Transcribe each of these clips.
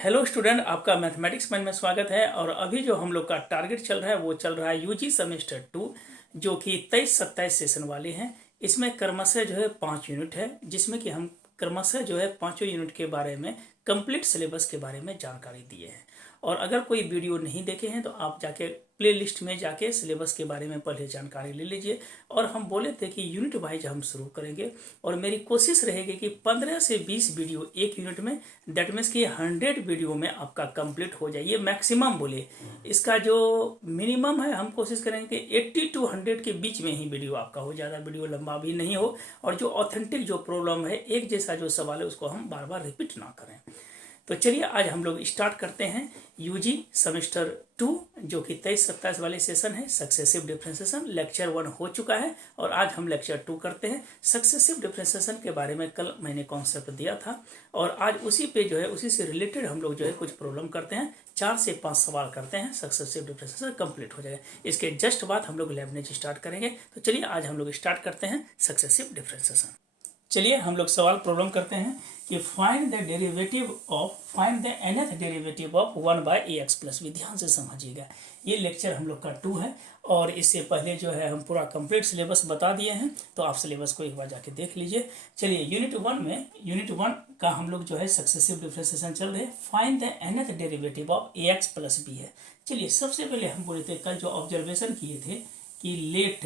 Hello student, आपका mathematics man में स्वागत है। और अभी जो हम लोग का टारगेट चल रहा है वो चल रहा है यूजी सेमेस्टर 2, जो कि 23-27 सेशन वाले हैं। इसमें क्रमशः जो है 5 यूनिट है, जिसमें कि हम क्रमशः जो है पाँचों यूनिट के बारे में कंप्लीट सिलेबस के बारे में जानकारी दिए हैं। और अगर कोई वीडियो नहीं देखे हैं तो आप जाके प्ले लिस्ट में जाके सिलेबस के बारे में पहले जानकारी ले लीजिए। और हम बोले थे कि यूनिट वाइज हम शुरू करेंगे, और मेरी कोशिश रहेगी कि 15 से 20 वीडियो एक यूनिट में, दैट मीन्स कि 100 वीडियो में आपका कंप्लीट हो जाए। ये मैक्सिमम बोले, इसका जो मिनिमम है हम कोशिश करेंगे कि 80 to 100 के बीच में ही वीडियो आपका हो, ज़्यादा वीडियो लंबा भी नहीं हो। और जो ऑथेंटिक जो प्रॉब्लम है, एक जैसा जो सवाल है, उसको हम बार बार रिपीट ना करें। तो चलिए आज हम लोग स्टार्ट करते हैं यूजी सेमेस्टर 2, जो कि 23-27 वाले सेशन है। सक्सेसिव डिफरेंशिएशन लेक्चर 1 हो चुका है और आज हम लेक्चर 2 करते हैं। सक्सेसिव डिफरेंशिएशन के बारे में कल मैंने कॉन्सेप्ट दिया था, और आज उसी पे जो है, उसी से रिलेटेड हम लोग जो है कुछ प्रॉब्लम करते हैं। 4 से 5 सवाल करते हैं, सक्सेसिव डिफरेंशिएशन कंप्लीट हो जाएगा। इसके जस्ट बाद हम लोग लेबनिज स्टार्ट करेंगे। तो चलिए आज हम लोग स्टार्ट करते हैं सक्सेसिव डिफरेंशिएशन। चलिए हम लोग सवाल प्रॉब्लम करते हैं कि find the nth derivative of 1/ax plus B. ध्यान से समझिएगा, ये लेक्चर हम लोग का 2 है, और इससे पहले जो है हम पूरा कंप्लीट सिलेबस बता दिए हैं, तो आप सिलेबस को एक बार जाके देख लीजिए। चलिए यूनिट 1 का हम लोग जो है सक्सेसिव डिफरेंशिएशन चल रहे हैं। Find the nth derivative of ax plus B है। चलिए सबसे पहले हम बोले थे, कल जो ऑब्जर्वेशन किए थे कि let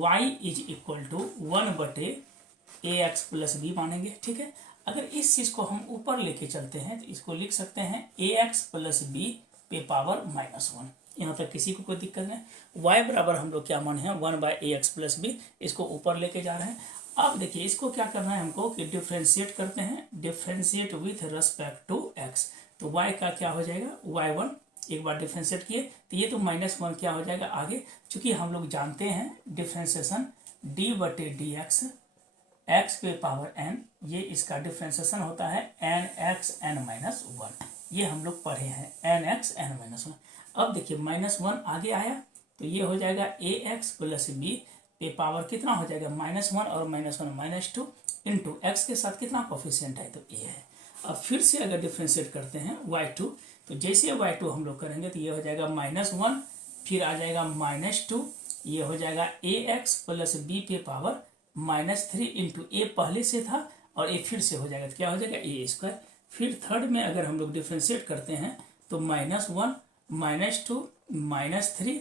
y is equal to 1/ax plus B मानेंगे, ठीक है। अगर इस चीज को हम ऊपर लेके चलते हैं तो इसको लिख सकते हैं ax प्लस बी पे पावर -1। यहाँ तक किसी को कोई दिक्कत नहीं। y बराबर हम लोग क्या मान है 1/ax प्लस बी, इसको ऊपर लेके जा रहे हैं। अब देखिए इसको क्या करना है हमको कि डिफ्रेंशिएट करते हैं, differentiate with respect to x। तो y का क्या हो जाएगा y1, एक बार डिफ्रेंशिएट किए तो ये तो -1 क्या हो जाएगा आगे। चूंकि हम लोग जानते हैं डिफ्रेंशिएशन d/dx x पे पावर n, ये इसका डिफ्रेंशिएशन होता है nxn-1। ये हम लोग पढ़े हैं nxn-1। अब देखिए -1 आगे आया तो ये हो जाएगा ax प्लस बी पे पावर कितना हो जाएगा -1, और -1 -2 इंटू एक्स के साथ कितना कोफिशिएंट है तो a है। अब फिर से अगर डिफ्रेंशिएट करते हैं y2, तो जैसे y2 हम लोग करेंगे तो ये हो जाएगा -1, फिर आ जाएगा -2, ये हो जाएगा ax प्लस बी पे पावर -3 इंटू ए पहले से था, और ए फिर से हो जाएगा तो क्या हो जाएगा a²। फिर थर्ड में अगर हम लोग डिफ्रेंशिएट करते हैं तो -1 -2 -3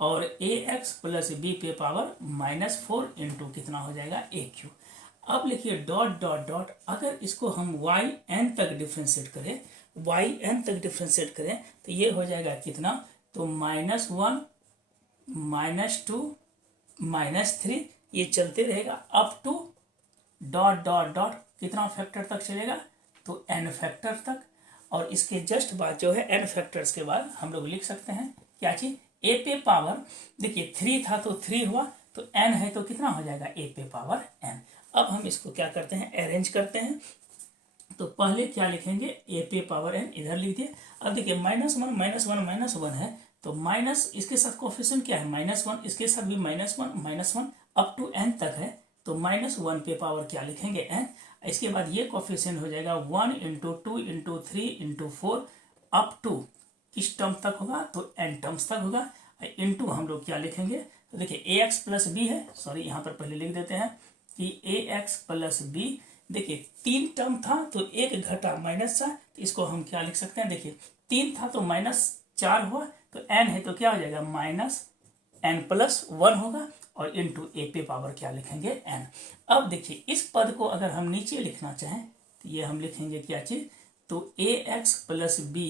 और ax प्लस बी पे पावर -4 इंटू कितना हो जाएगा a³। अब लिखिए डॉट डॉट डॉट, अगर इसको हम yn तक डिफ्रेंशिएट करें, तो ये हो जाएगा कितना, तो -1 -2 -3, ये चलते रहेगा up to dot dot dot कितना फैक्टर तक चलेगा, तो n फैक्टर तक। और इसके जस्ट बाद जो है n फैक्टर्स के बाद हम लोग लिख सकते हैं क्या चीज, a पे पावर, देखिए 3 था तो 3 हुआ, तो n है तो कितना हो जाएगा a पे पावर n। अब हम इसको क्या करते हैं, अरेंज करते हैं। तो पहले क्या लिखेंगे, a पे पावर n इधर लिख दिए। अब देखिए -1 -1 है, तो माइनस इसके साथ कोफिशिएंट क्या है -1, इसके साथ भी -1 अप टू n तक है, तो -1 पे पावर क्या लिखेंगे n। इसके बाद ये कोफिशिएंट हो जाएगा 1 into 2 into 3 into 4 up to किस टर्म तक होगा, तो n टर्म्स तक होगा। इंटू हम लोग क्या लिखेंगे, तो देखिए ax प्लस बी है, सॉरी यहाँ पर पहले लिख देते हैं कि ax प्लस बी। देखिए 3 टर्म था तो एक घटा माइनस था, तो इसको हम क्या लिख सकते हैं, देखिए 3 था तो -4 हुआ, तो n है तो क्या हो जाएगा -n+1 होगा, और इंटू ए पे पावर क्या लिखेंगे n। अब देखिए इस पद को अगर हम नीचे लिखना चाहें तो ये हम लिखेंगे क्या चीज, तो ax प्लस बी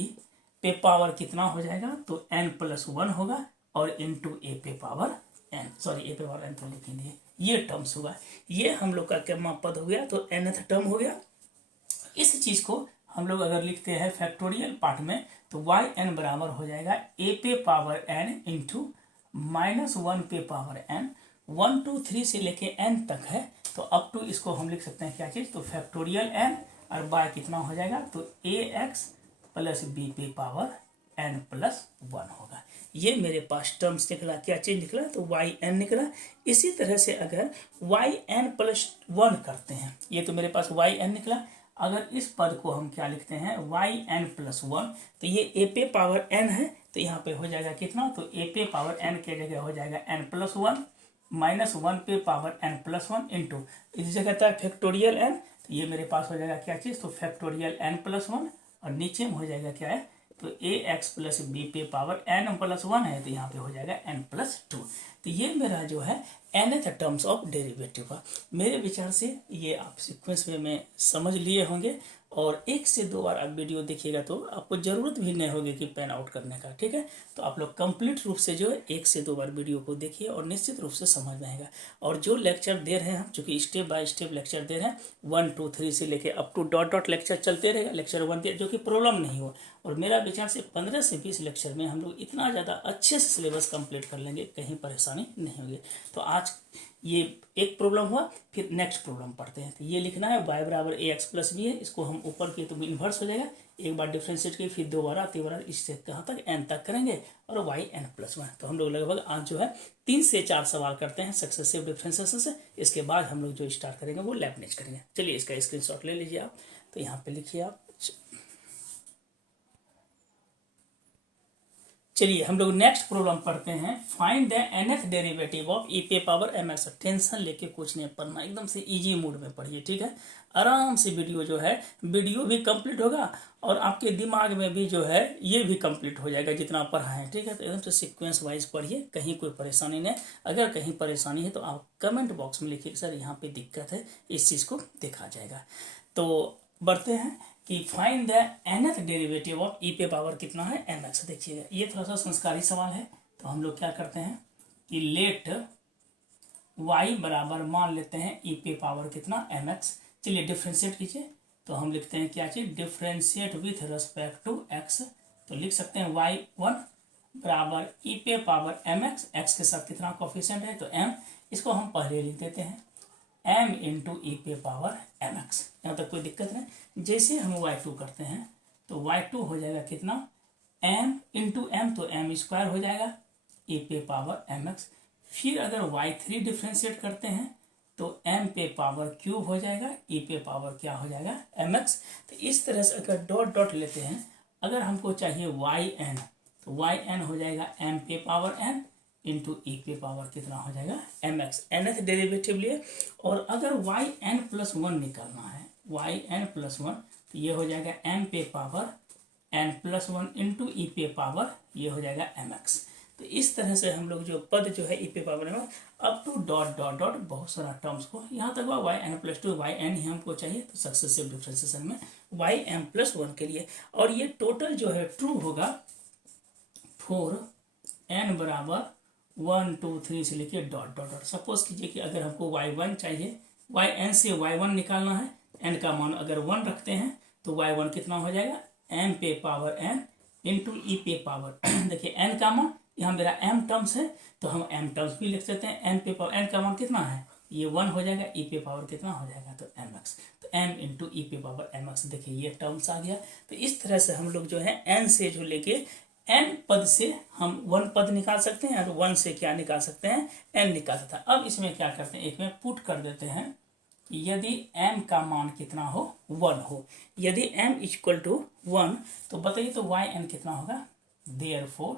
पे पावर कितना हो जाएगा, तो n+1 होगा, और इंटू ए पे पावर n, सॉरी ए पे पावर n तो लिखेंगे, ये टर्म्स होगा। ये हम लोग का क्या पद हो गया, तो nth टर्म हो गया। इस चीज को हम लोग अगर लिखते हैं फैक्टोरियल पार्ट में, तो yn बराबर हो जाएगा a पे पावर n इंटू -1 पे पावर n। 1 2 3 से लेके n तक है, तो अप टू इसको हम लिख सकते हैं क्या चीज, तो फैक्टोरियल n, और बाय कितना हो जाएगा, तो ax प्लस बी पे पावर n+1 होगा। ये मेरे पास टर्म्स निकला, क्या चीज निकला, तो yn निकला। इसी तरह से अगर yn+1 करते हैं, ये तो मेरे पास yn निकला। अगर इस पद को हम क्या लिखते हैं yn+1, तो ये a पे पावर n है, तो यहाँ पे हो जाएगा कितना, तो a पे पावर n के जगह हो जाएगा n+1 -1 पे पावर n+1 इंटू इस जगह था फैक्टोरियल n, तो ये मेरे पास हो जाएगा क्या चीज़, तो फैक्टोरियल n+1 और नीचे में हो जाएगा क्या है, तो ax + b पे पावर n+1 है, तो यहाँ पे हो जाएगा n+2। तो ये मेरा जो है nth टर्म्स ऑफ डेरिवेटिव। मेरे विचार से ये आप सीक्वेंस में समझ लिए होंगे, और 1 से 2 बार आप वीडियो देखिएगा तो आपको ज़रूरत भी नहीं होगी कि पेन आउट करने का, ठीक है। तो आप लोग कंप्लीट रूप से जो है 1 से 2 बार वीडियो को देखिए और निश्चित रूप से समझ में आएगा। और जो लेक्चर दे रहे हैं हम, चूँकि स्टेप बाय स्टेप लेक्चर दे रहे हैं, 1 2 3 से लेके अप टू डॉट लेक्चर चलते रहेगा, लेक्चर 1 जो कि प्रॉब्लम नहीं हो। और मेरा विचार से 15 से 20 लेक्चर में हम लोग इतना ज़्यादा अच्छे से सिलेबस कंप्लीट कर लेंगे, कहीं परेशानी नहीं होगी। तो आज ये एक प्रॉब्लम हुआ, फिर नेक्स्ट प्रॉब्लम पढ़ते हैं। तो ये लिखना है y = ax + b है, इसको हम ऊपर किए तो इन्वर्स हो जाएगा, एक बार डिफ्रेंशिएट किए फिर दोबारा तीबारा इससे कहाँ तक n तक करेंगे, और yn+1। तो हम लोग लगभग आज जो है 3 से 4 सवाल करते हैं सक्सेसिव डिफ्रेंशिएशन से, इसके बाद हम लोग जो स्टार्ट करेंगे वो लेबनिज करेंगे। चलिए इसका स्क्रीनशॉट ले लीजिए आप, तो यहाँ पे लिखिए आप। चलिए हम लोग नेक्स्ट प्रॉब्लम पढ़ते हैं, find the nth derivative of e पे पावर mx। टेंशन लेके कुछ नहीं पढ़ना, एकदम से इजी मूड में पढ़िए, ठीक है। आराम से वीडियो जो है, वीडियो भी कंप्लीट होगा और आपके दिमाग में भी जो है ये भी कंप्लीट हो जाएगा जितना पढ़ा है, ठीक है। तो एकदम से सीक्वेंस वाइज पढ़िए, कहीं कोई परेशानी नहीं। अगर कहीं परेशानी है तो आप कमेंट बॉक्स में लिखिए सर यहाँ पे दिक्कत है, इस चीज़ को देखा जाएगा। तो बढ़ते हैं कि find the nth derivative of e पे पावर कितना है mx। देखिएगा ये थोड़ा सा संस्कारी सवाल है, तो हम लोग क्या करते हैं कि लेट y बराबर मान लेते हैं e पे पावर कितना mx। चलिए डिफ्रेंशिएट कीजिए, तो हम लिखते हैं क्या चीज, differentiate with respect to x। तो लिख सकते हैं y1 बराबर e पे पावर mx, x के साथ कितना कोफिशिएंट है, तो m। इसको हम पहले लिख देते हैं m × e पे पावर mx, यहाँ तक कोई दिक्कत नहीं। जैसे हम y2 करते हैं तो y2 हो जाएगा कितना, m × m, तो m² हो जाएगा e पे पावर mx। फिर अगर y3 डिफ्रेंशिएट करते हैं तो m पे पावर क्यूब हो जाएगा, e पे पावर क्या हो जाएगा mx। तो इस तरह से अगर डॉट लेते हैं, अगर हमको चाहिए yn, तो yn हो जाएगा m पे पावर n इंटू e पे पावर कितना हो जाएगा mx, nth डेरिवेटिव लिए। और अगर yn+1 निकालना है, yn+1, तो ये हो जाएगा m पे पावर n+1 इंटू e पे पावर ये हो जाएगा mx। तो इस तरह से हम लोग जो पद जो है e पे पावर में अप टू डॉट बहुत सारा टर्म्स को, यहाँ तक हुआ yn+2 yn ही हमको चाहिए, तो सक्सेसिव डिफ्रेंशिएशन में yn+1 के लिए। और ये टोटल जो है ट्रू होगा फॉर n बराबर 1 2 3 से लेके डॉट। सपोज कीजिए कि अगर हमको y1 चाहिए, yn से y1 निकालना है, n का मान अगर 1 रखते हैं तो y1 कितना हो जाएगा, m पे पावर n इंटू e पे पावर देखिए n का मान, यहाँ मेरा m टर्म्स है तो हम m टर्म्स भी लिख सकते हैं। n पे पावर n का मान कितना है, ये 1 हो जाएगा, e पे पावर कितना हो जाएगा, तो mx। तो m इंटू e पे पावर mx, देखिए ये टर्म्स आ गया। तो इस तरह से हम लोग जो है n से जो लेके n पद से हम 1 पद निकाल सकते हैं, और 1 से क्या निकाल सकते हैं, n निकाल सकते हैं। अब इसमें क्या करते हैं, एक में पुट कर देते हैं कि यदि m का मान कितना हो, 1 हो। यदि m = 1 तो बताइए तो yn कितना होगा, देयरफॉर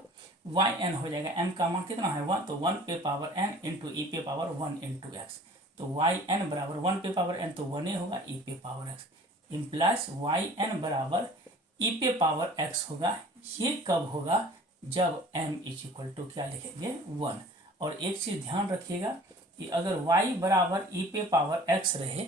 yn हो जाएगा, m का मान कितना है 1, तो 1 पे पावर n इंटू e पे पावर 1 इंटू x। तो yn बराबर 1 पे पावर n तो 1 होगा, e पे पावर x इम्प्लाइज yn बराबर e पे पावर x होगा। ये कब होगा, जब m = क्या लिखेंगे 1। और एक चीज ध्यान रखिएगा कि अगर y बराबर e पे पावर x रहे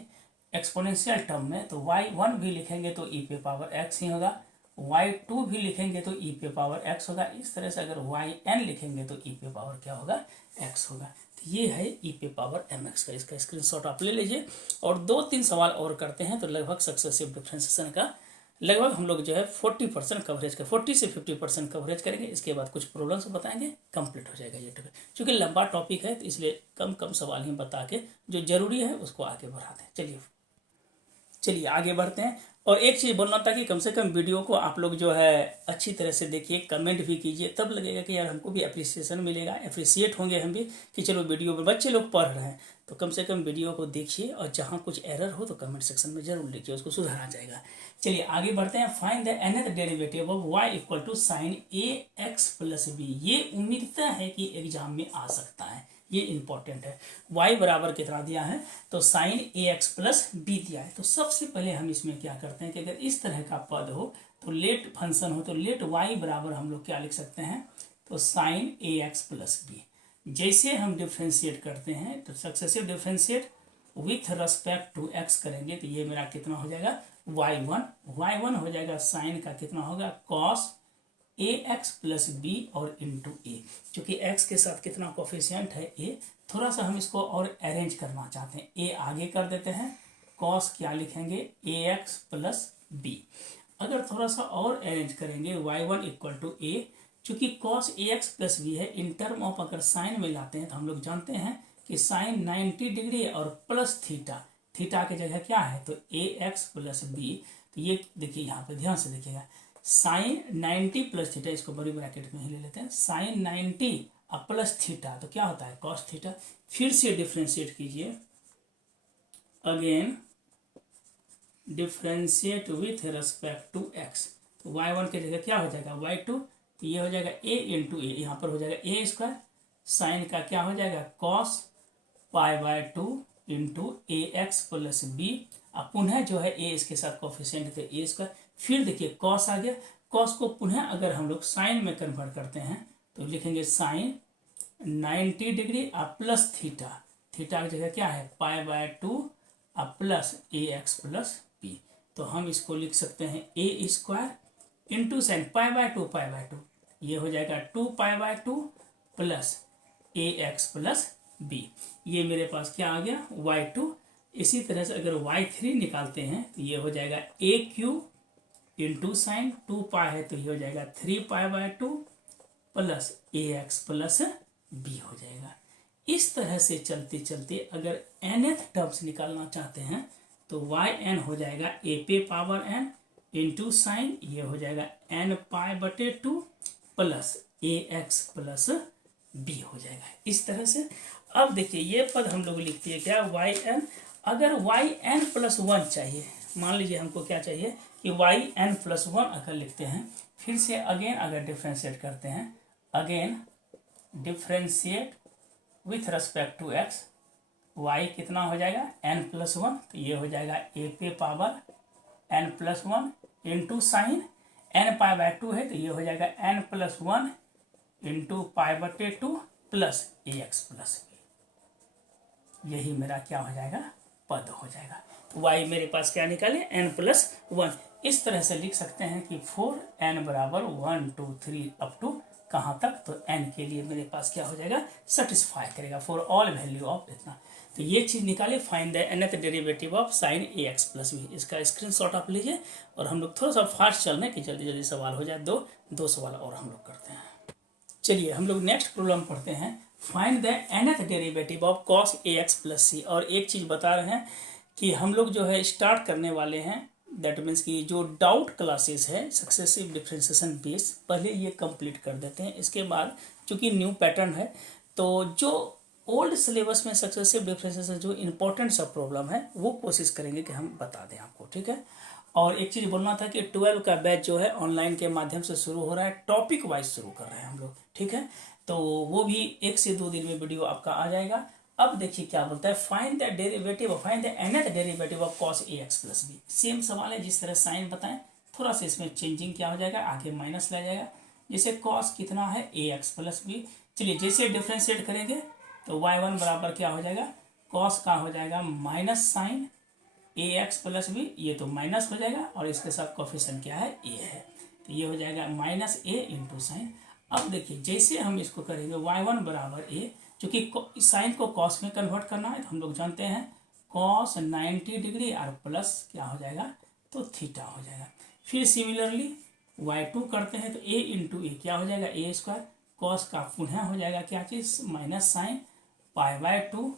एक्सपोनेंशियल टर्म में, तो y1 भी लिखेंगे तो e पे पावर x ही होगा, y2 भी लिखेंगे तो e पे पावर x होगा। इस तरह से अगर yn लिखेंगे तो e पे पावर क्या होगा, x होगा। तो ये है e पे पावर mx का, इसका स्क्रीनशॉट आप ले लीजिए। और 2-3 सवाल और करते हैं तो लगभग सक्सेसिव डिफ्रेंशिएशन का लगभग हम लोग जो है 40% कवरेज का 40 से 50% कवरेज करेंगे। इसके बाद कुछ प्रॉब्लम्स बताएंगे, कंप्लीट हो जाएगा ये टॉपिक। चूँकि लंबा टॉपिक है तो इसलिए कम सवाल ही बता के जो जरूरी है उसको आगे बढ़ाते हैं। चलिए आगे बढ़ते हैं। और एक चीज़ बोलना था कि कम से कम वीडियो को आप लोग जो है अच्छी तरह से देखिए, कमेंट भी कीजिए, तब लगेगा कि यार हमको भी अप्रिसिएशन मिलेगा, अप्रिसिएट होंगे हम भी कि चलो वीडियो में बच्चे लोग पढ़ रहे हैं। तो कम से कम वीडियो को देखिए और जहाँ कुछ एरर हो तो कमेंट सेक्शन में जरूर लिखिए, उसको सुधारा जाएगा। चलिए आगे बढ़ते हैं। Find the nth derivative of y equal to sine A x plus B. ये उम्मीदता है कि एग्जाम में आ सकता है, ये इंपॉर्टेंट है। y बराबर कितना दिया है, तो sine A x plus B दिया है। तो सबसे पहले हम इसमें क्या करते हैं कि अगर इस तरह का पद हो तो लेट फंक्शन हो तो लेट y बराबर हम लोग क्या लिख सकते हैं, तो sine A x plus B. जैसे हम डिफ्रेंशिएट करते हैं तो successive differentiate with respect to x करेंगे तो ये मेरा कितना हो जाएगा, y1 हो जाएगा साइन का कितना होगा, cos A x plus B और इंटू ए। चूंकि x के साथ कितना कोफिशियंट है a, थोड़ा सा हम इसको और अरेंज करना चाहते हैं, a आगे कर देते हैं, कॉस क्या लिखेंगे ए एक्स प्लस बी। अगर थोड़ा सा और अरेंज करेंगे y1 इक्वल टू a, चूंकि cos A x plus B है, इन टर्म ऑफ अगर साइन में लाते हैं तो हम लोग जानते हैं कि साइन 90 डिग्री और प्लस थीटा, थीटा की जगह क्या है तो ए एक्स प्लस बी। तो ये देखिए यहाँ पे ध्यान से देखिएगा, साइन 90 प्लस थीटा, इसको बड़ी ब्रैकेट में ही ले लेते हैं, साइन 90 और प्लस थीटा तो क्या होता है कॉस थीटा। फिर से डिफ्रेंशिएट कीजिए, again differentiate with respect to X. तो y1 की जगह क्या हो जाएगा y2, तो ये हो जाएगा a इंटू ए, यहाँ पर हो जाएगा ए स्क्वायर, साइन का क्या हो जाएगा cos pi by 2 into A x plus B. अब पुनः जो है ए इसके साथ कोफिशिएंट थे ए स्क्वायर, फिर देखिए कॉस आ गया, कॉस को पुनः अगर हम लोग साइन में कन्वर्ट करते हैं तो लिखेंगे साइन 90 डिग्री और प्लस थीटा, थीटा की जगह क्या है पाई बाय 2 और plus A x plus B. तो हम इसको लिख सकते हैं A square into sine pi by 2, ये हो जाएगा 2 pi by 2 plus A x plus B. ये मेरे पास क्या आ गया y2। इसी तरह से अगर y3 निकालते हैं तो ये हो जाएगा A cube into sine 2 pi है तो ये हो जाएगा 3 pi by 2 plus A x plus B हो जाएगा। इस तरह से चलते चलते अगर nth टर्म्स निकालना चाहते हैं तो yn हो जाएगा ए पे पावर n इंटू साइन, ये हो जाएगा n पाई बटे 2 plus A x plus B हो जाएगा। इस तरह से अब देखिए ये पद हम लोग लिखते हैं क्या yn। अगर yn प्लस 1 चाहिए, मान लीजिए हमको क्या चाहिए कि yn प्लस 1 अगर लिखते हैं, फिर से अगेन अगर डिफ्रेंशिएट करते हैं, again differentiate with respect to x, y कितना हो जाएगा n प्लस 1, तो ये हो जाएगा ए पे power n plus 1 into sine n pi by 2 है तो ये हो जाएगा n प्लस 1 इंटू पाई बटे 2 plus A x plus B. यही मेरा क्या हो जाएगा पद हो जाएगा। तो y मेरे पास क्या निकाले n प्लस 1। इस तरह से लिख सकते हैं कि 4n बराबर 1 2 3 अप टू कहाँ तक, तो n के लिए मेरे पास क्या हो जाएगा सेटिस्फाई करेगा फॉर ऑल वैल्यू ऑफ इतना। तो ये चीज़ निकाले, find the nth derivative of sine A x plus B. इसका स्क्रीनशॉट आप लीजिए और हम लोग थोड़ा सा फास्ट चल रहे हैं कि जल्दी जल्दी सवाल हो जाए। दो सवाल और हम लोग करते हैं। चलिए हम लोग नेक्स्ट प्रॉब्लम पढ़ते हैं। Find the nth derivative of cos A x plus C. और एक चीज़ बता रहे हैं कि हम लोग जो है स्टार्ट करने वाले हैं, दैट मीन्स कि जो डाउट क्लासेस है सक्सेसिव डिफ्रेंशिएशन बेस, पहले ये कंप्लीट कर देते हैं। इसके बाद चूंकि न्यू पैटर्न है तो जो ओल्ड सिलेबस में सक्सेसिव डिफ्रेंशिएशन जो इंपॉर्टेंट सा प्रॉब्लम है वो कोशिश करेंगे कि हम बता दें आपको, ठीक है। और एक चीज़ बोलना था कि 12 का बैच जो है ऑनलाइन के माध्यम से शुरू हो रहा है, टॉपिक वाइज शुरू कर रहे हैं हम लोग, ठीक है। तो वो भी 1 से 2 दिन में वीडियो आपका आ जाएगा। अब देखिए क्या बोलता है, find the derivative, find the nth derivative of cos a x plus b. Same सवाल है जिस तरह साइन बताएं, थोड़ा सा इसमें चेंजिंग क्या हो जाएगा, आगे माइनस ला जाएगा। जैसे cos कितना है ए एक्स प्लस बी, चलिए जैसे डिफ्रेंशिएट करेंगे तो y1 बराबर क्या हो जाएगा, cos का हो जाएगा minus sign A x plus B, ये तो माइनस हो जाएगा और इसके साथ कोफिशिएंट क्या है ए है, तो ये हो जाएगा माइनस ए इंटू साइन। अब देखिए जैसे हम इसको करेंगे y1 बराबर ए, चूंकि साइन को कॉस में कन्वर्ट करना है तो हम लोग जानते हैं कॉस 90 डिग्री और प्लस क्या हो जाएगा तो थीटा हो जाएगा। फिर सिमिलरली y2 करते हैं तो a इंटू ए क्या हो जाएगा ए स्क्वायर, कॉस का पुनः हो जाएगा क्या चीज़ minus sine pi by 2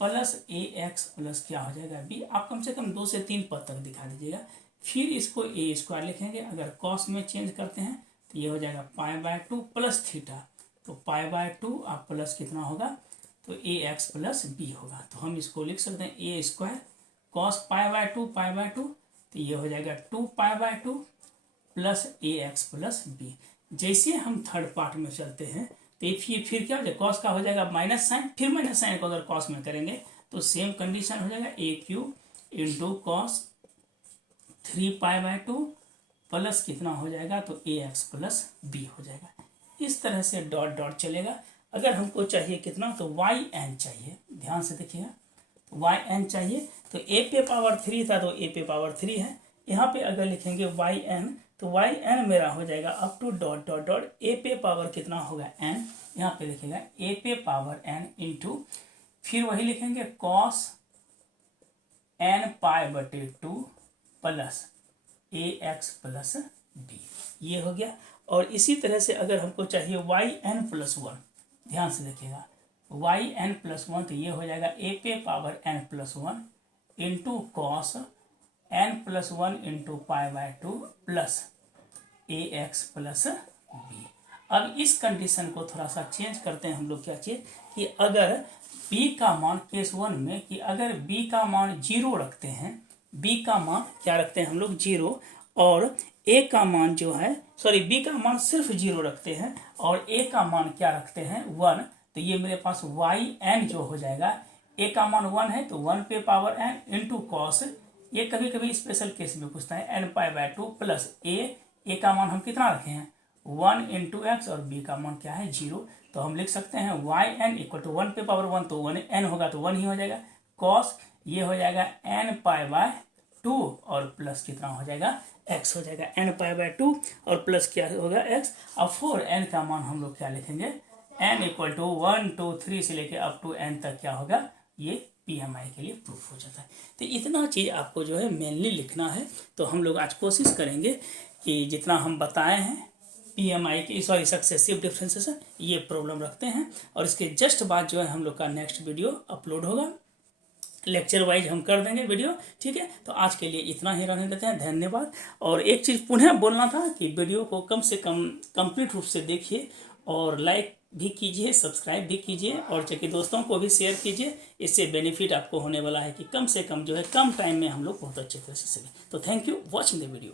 plus A x plus क्या हो जाएगा बी। आप कम से कम 2 से 3 पद तक दिखा दीजिएगा। फिर इसको ए स्क्वायर लिखेंगे, अगर कॉस में चेंज करते हैं तो ये हो जाएगा π/2 प्लस थीटा, तो π/2 और प्लस कितना होगा, तो ए एक्स प्लस बी होगा। तो हम इसको लिख सकते हैं ए स्क्वायर कॉस π/2 तो ये हो जाएगा 2π/2 plus A x plus B. जैसे हम थर्ड पार्ट में चलते हैं तो फिर क्या हो जाएगा, कॉस का हो जाएगा माइनस साइन, फिर माइनस साइन को अगर कॉस में करेंगे तो सेम कंडीशन हो जाएगा A cube into cos 3π/2 plus कितना हो जाएगा, तो ए एक्स प्लस बी हो जाएगा। इस तरह से डॉट डॉट चलेगा। अगर हमको चाहिए कितना, तो वाई एन चाहिए, ध्यान से देखिएगा, तो वाई एन चाहिए, तो ए पे पावर 3 था तो ए पे पावर 3 है। यहाँ पे अगर लिखेंगे वाई एन तो वाई एन मेरा हो जाएगा up to dot dot dot A पे पावर कितना होगा एन, यहाँ पे लिखेगा ए पे पावर एन इंटू फिर वही लिखेंगे cos n π/2 plus A x plus B, ये हो गया। और इसी तरह से अगर हमको चाहिए वाई एन प्लस 1, ध्यान से देखिएगा वाई एन प्लस 1 तो ये हो जाएगा ए पे power N plus 1 into cos n plus 1 into π/2 plus A x plus B. अब इस कंडीशन को थोड़ा सा चेंज करते हैं हम लोग, क्या चीज कि अगर b का मान केस 1 में कि अगर b का मान 0 रखते हैं, b का मान क्या रखते हैं हम लोग 0, और a का मान जो है b का मान सिर्फ 0 रखते हैं और a का मान क्या रखते हैं 1, तो ये मेरे पास वाई एन जो हो जाएगा, a का मान 1 है तो 1 पे पावर n इंटू कॉस, ये कभी कभी स्पेशल केस में पूछता है n π/2 प्लस ए का मान हम कितना रखे हैं 1 इंटू एक्स और b का मान क्या है 0, तो हम लिख सकते हैं वाई एन इक्वल टू 1 पे पावर 1 तो 1 n होगा तो 1 ही हो जाएगा, कॉस ये हो जाएगा n π/2 और प्लस कितना हो जाएगा x हो जाएगा n π/2 और प्लस क्या होगा x। अब फोर n का मान हम लोग क्या लिखेंगे n इक्वल टू 1 2 3 से लेके अप टू n तक क्या होगा, ये PMI के लिए प्रूफ हो जाता है। तो इतना चीज़ आपको जो है मेनली लिखना है। तो हम लोग आज कोशिश करेंगे कि जितना हम बताए हैं PMI की सक्सेसिव डिफरेंशिएशन ये प्रॉब्लम रखते हैं, और इसके जस्ट बाद जो है हम लोग का नेक्स्ट वीडियो अपलोड होगा, लेक्चर वाइज हम कर देंगे वीडियो, ठीक है। तो आज के लिए इतना ही रहने देते हैं, धन्यवाद। और एक चीज़ पुनः बोलना था कि वीडियो को कम से कम कंप्लीट रूप से देखिए और लाइक भी कीजिए, सब्सक्राइब भी कीजिए और जबकि दोस्तों को भी शेयर कीजिए। इससे बेनिफिट आपको होने वाला है कि कम से कम जो है कम टाइम में हम लोग बहुत अच्छे तरह से सीखें। तो thank you watching the video.